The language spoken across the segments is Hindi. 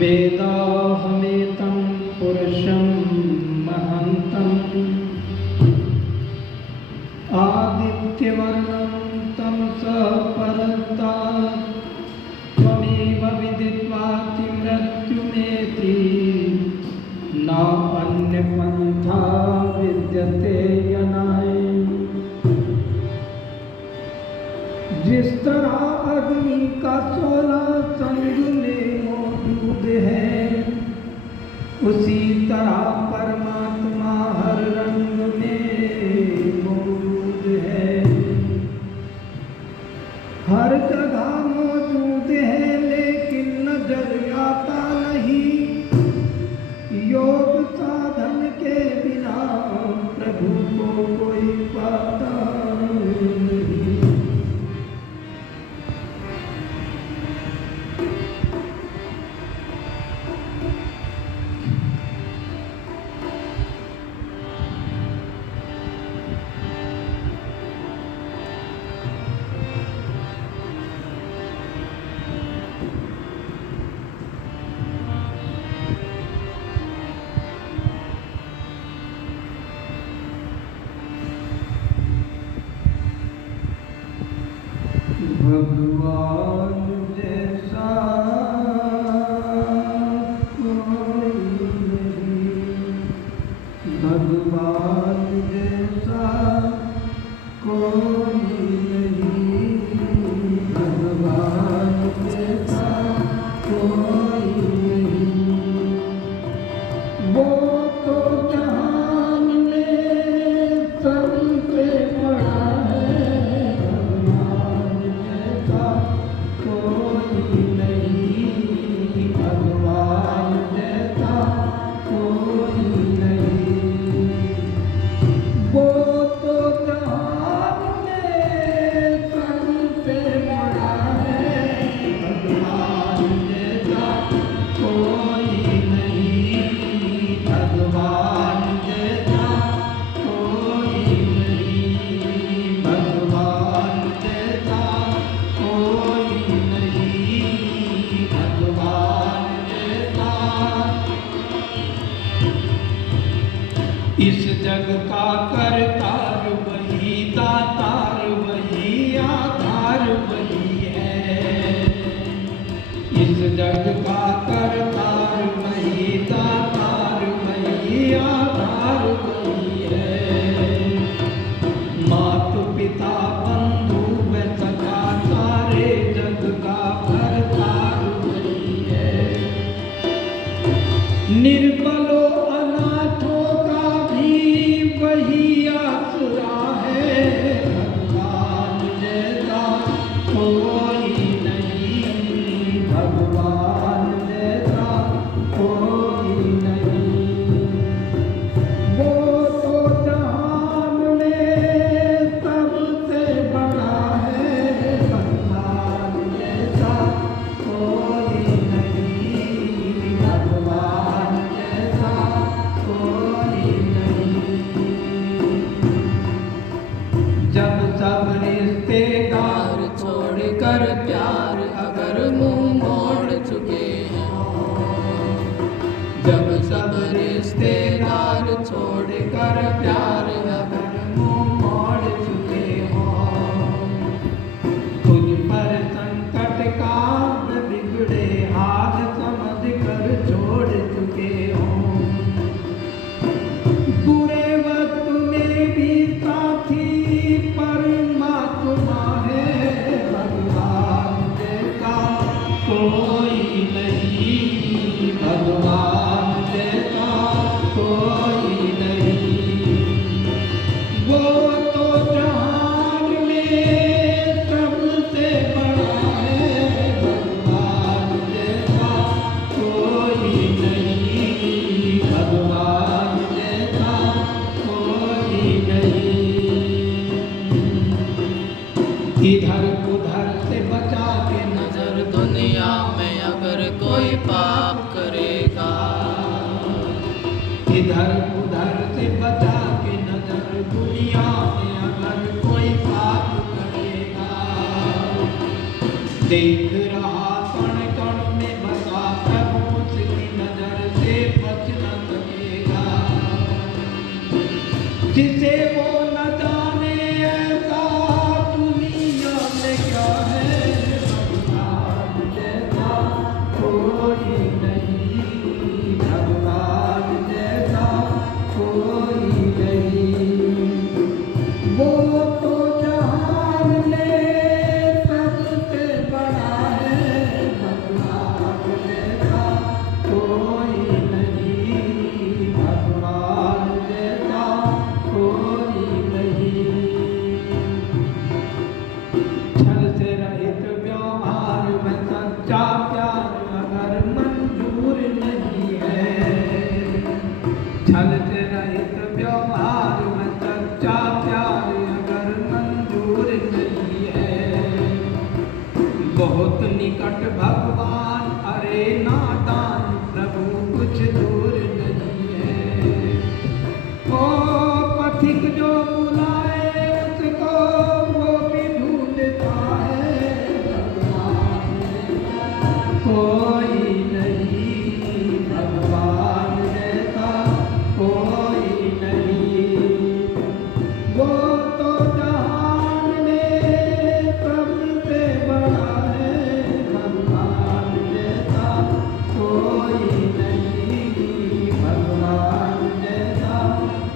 वेदाहमेतं पुरुषं महन्तम् आदित्यवर्णं तमसः परस्तात् त्वमेव विदित्वा मृत्युमेति न अन्यपन्था विद्यते यनाय। जिस तरह अग्नि का 16 संग में मौजूद है, उसी तरह परमात्मा हर रंग में मौजूद है, हर जगह मौजूद है, लेकिन नजर आता नहीं। योग साधन के बिना प्रभु को कोई पाता नहीं। भगवान जैसा कोई नहीं, भगवान जैसा कोई नहीं, भगवान जैसा कोई नहीं। वो तो जहान में सबसे बड़ा है, कोई नहीं, भगवान जैसा कोई नहीं। वो तो जहान में सबसे बड़ा है, भगवान जैसा कोई नहीं, भगवान जैसा कोई नहीं, भगवान जैसा कोई नहीं, भगवान जैसा। इस जग का करतार वही, दातार वही, आधार वही है। इस जग का करतार वही, दातार वही, आधार वही है। मात पिता बंधु व सखा सारे जग का भरतार वही है। निर्बलों अनाथों का भी वही आसरा है, भगवान जैसा कोई नहीं, भगवान जैसा कोई नहीं। वो तो जहान में सबसे बड़ा है, भगवान जैसा कोई नहीं, भगवान जैसा कोई नहीं। जब सब रिश्तेदार छोड़कर प्यार अगर मुंह मोड़ चुके हों, जब सब रिश्तेदार छोड़कर प्यार अगर मुंह मोड़ चुके हों, तुझ पर संकट काल बिगड़े हाल समझ कर छोड़ चुके हों। बुरे वक्त में भी साथी परमात्मा है, भगवान जैसा कोई नहीं, भगवान जैसा कोई नहीं। वो तो जहान में सबसे बड़ा है, भगवान जैसा कोई नहीं, भगवान जैसा में अगर कोई पाप करेगा। इधर उधर से बचा के नजर दुनिया में अगर कोई पाप करेगा। देख रहा कण कण में बसा प्रभु उसकी नजर से बच न सकेगा। जिसे वो न जाने ऐसा दुनिया में क्या है, भगवान जैसा कोई नहीं, भगवान जैसा कोई नहीं। वो तो जहान में सबसे बड़ा है, भगवान जैसा कोई नहीं, भगवान जैसा कोई नहीं। छल से रहित व्यवहार में सच्चा प्यार अगर मंजूर नहीं है। छल से रहित व्यवहार में सच्चा प्यार अगर मंजूर नहीं है। बहुत निकट भगवान अरे नादान प्रभु कुछ दूर नहीं है। ओ पथिक जो बुलाए उसको वो भी ढूंढता है, भगवान जैसा कोई नहीं, भगवान जैसा कोई नहीं। वो तो जहान में सबसे बड़ा है, भगवान जैसा कोई नहीं, भगवान जैसा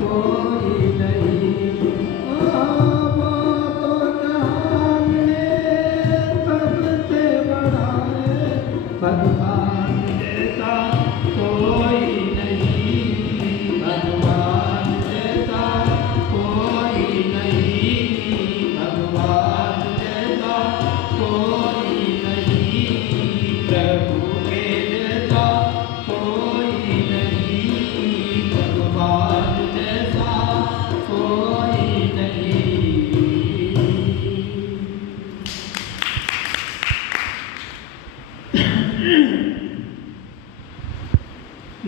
कोई नहीं। वो तो जहान में सबसे बड़ा है, भगवान जैसा कोई नहीं, भगवान जैसा कोई नहीं, भगवान जैसा कोई नहीं। प्रभु के जैसा कोई नहीं, भगवान जैसा कोई नहीं।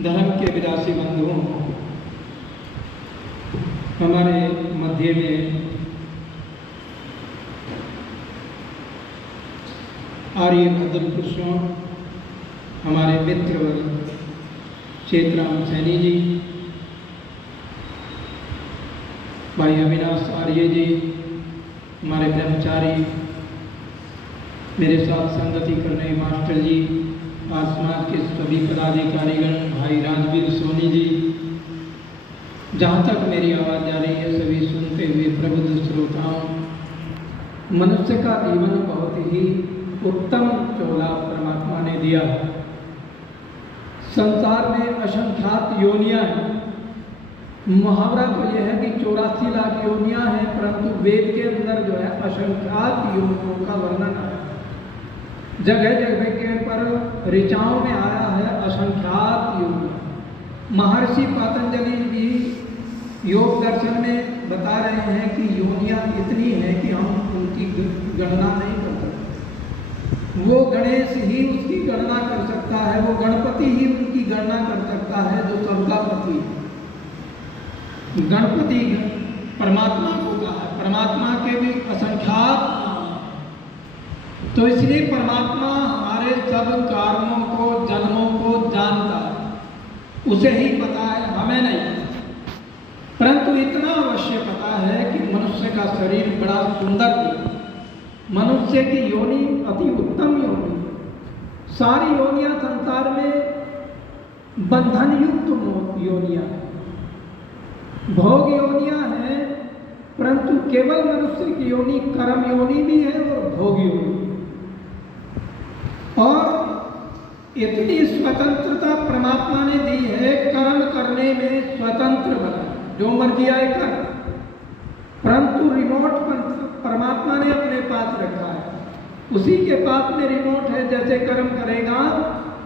धर्म के विलासी बंधुओं, हमारे मध्य में आर्य भद्र पुरुषों, हमारे मित्र वर्ग चेतराम सैनी जी, भाई अविनाश आर्य जी, हमारे ब्रह्मचारी, मेरे साथ संगति करने मास्टर जी, आज समाज के सभी पदाधिकारीगण, भाई राजवीर सोनी जी, जहाँ तक मेरी आवाज़ जा रही है सभी सुनते हुए प्रबुद्ध श्रोताओं। मनुष्य का जीवन बहुत ही उत्तम चोला परमात्मा ने दिया। संसार में असंख्यात योनियां हैं। मुहावरा तो यह है कि 84 लाख योनियां हैं, परंतु वेद के अंदर जो है असंख्यात योनियों का वर्णन है। जगह जगह के पर ऋचाओं में आया है असंख्यात योनियां। महर्षि पतंजलि भी योग दर्शन में बता रहे हैं कि योनियां इतनी हैं कि हम उनकी गणना नहीं कर सकते। वो गणेश ही उसकी गणना कर सकता है, वो गणपति ही उनकी गणना कर सकता है जो सबका पति है। गणपति परमात्मा को कहा है, परमात्मा के भी असंख्यात नाम हैं। तो इसलिए परमात्मा हमारे सब कारणों को, जन्मों को जानता है, उसे ही पता है, हमें नहीं। परंतु इतना अवश्य पता है कि मनुष्य का शरीर बड़ा सुंदर है। मनुष्य की योनि अति उत्तम योनि। सारी योनियां संसार में बंधन युक्त योनियां हैं, भोग योनियां हैं, परंतु केवल मनुष्य की योनि कर्म योनि भी है और भोग योनि। और इतनी स्वतंत्रता परमात्मा ने दी है, कर्म करने में स्वतंत्र बना, जो मर्जी आए कर, परंतु रिमोट परमात्मा ने अपने पास रखा है। उसी के पास में रिमोट है, जैसे कर्म करेगा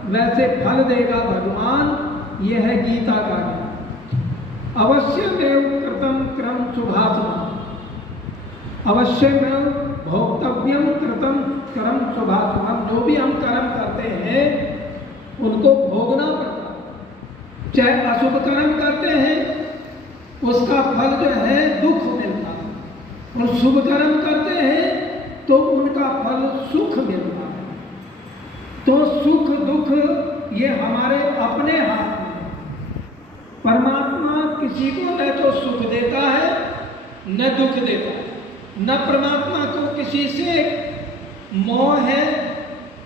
वैसे फल देगा भगवान। यह है गीता का ज्ञान। अवश्य में कृतम क्रम शुभात्मा, अवश्य में भोक्तव्यम कृतम कर्म शुभात्मा। जो भी हम कर्म करते है उनको भोगना पड़ता है। चाहे अशुभ कर्म करते हैं उसका फल जो है दुख मिलता है, और शुभ कर्म करते हैं तो उनका फल सुख मिलता है। तो सुख दुख ये हमारे अपने हाथ में है। परमात्मा किसी को न तो सुख देता है न दुख देता है। न परमात्मा को किसी से मोह है,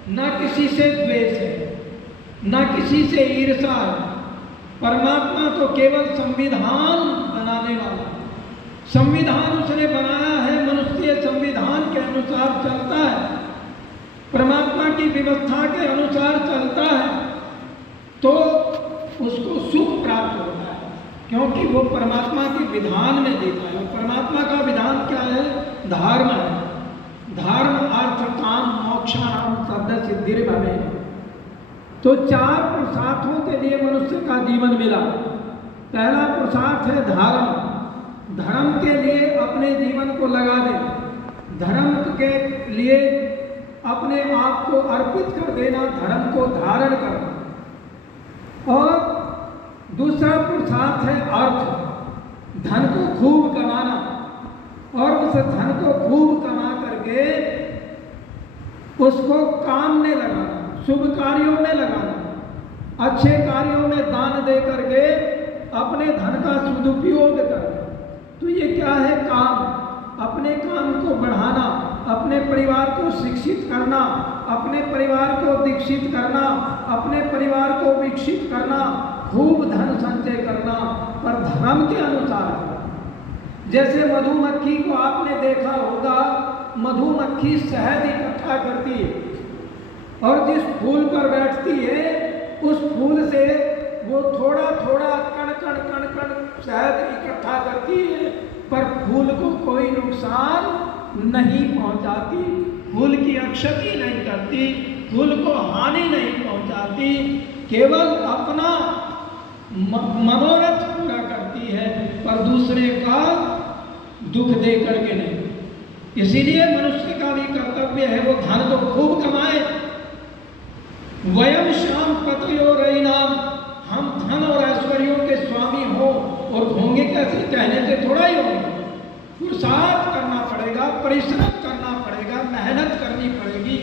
न किसी से द्वेष है, न किसी से ईर्ष्या है। परमात्मा तो केवल संविधान बनाने वाला है। संविधान उसने बनाया है, मनुष्य संविधान के अनुसार चलता है, परमात्मा की व्यवस्था के अनुसार चलता है, तो उसको सुख प्राप्त होता है, क्योंकि वो परमात्मा के विधान में देता है। परमात्मा का विधान क्या है? धर्म है। धर्म अर्थ काम मोक्षाणाम शब्द सिद्धिर्भवे। तो 4 पुरुषार्थों के लिए मनुष्य का जीवन मिला। पहला पुरुषार्थ है धर्म। धर्म के लिए अपने जीवन को लगा दे, धर्म के लिए अपने आप को अर्पित कर देना, धर्म को धारण करना। और दूसरा पुरुषार्थ है अर्थ, धन को खूब कमाना, और उस धन को खूब कमा करके उसको काम में लगाना, शुभ कार्यों में लगाना, अच्छे कार्यों में दान दे करके अपने धन का सदुपयोग करना। तो ये क्या है? काम। अपने काम को बढ़ाना, अपने परिवार को शिक्षित करना, अपने परिवार को दीक्षित करना, अपने परिवार को विकसित करना, खूब धन संचय करना, पर धर्म के अनुसार। जैसे मधुमक्खी को आपने देखा होगा, मधुमक्खी शहद इकट्ठा करती है और जिस फूल पर बैठती है उस फूल से वो थोड़ा थोड़ा कण कण कण कण शहद इकट्ठा करती है, पर फूल को कोई नुकसान नहीं पहुंचाती, फूल की क्षति नहीं करती, फूल को हानि नहीं पहुंचाती, केवल अपना मनोरथ पूरा करती है, पर दूसरे का दुख दे करके नहीं। इसीलिए मनुष्य का भी कर्तव्य है वो धन तो खूब कमाए। वयम श्याम पतयोरयिनाम, हम धन और ऐश्वर्यों के स्वामी हो, और होंगे कैसे? कहने से थोड़ा ही होंगे। पुरुषार्थ करना पड़ेगा, परिश्रम करना पड़ेगा, मेहनत करनी पड़ेगी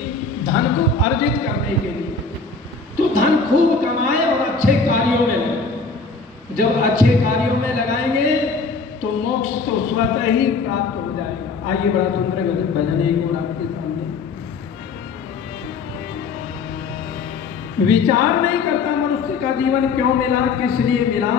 धन को अर्जित करने के लिए। तो धन खूब कमाए और अच्छे कार्यों में लगाए। जब अच्छे कार्यों में लगाएंगे तो मोक्ष तो स्वतः ही प्राप्त हो जाएगा। आइए, बड़ा सुंदर भजन एक और आपके सामने। विचार नहीं करता मनुष्य का जीवन क्यों मिला, किस लिए मिला,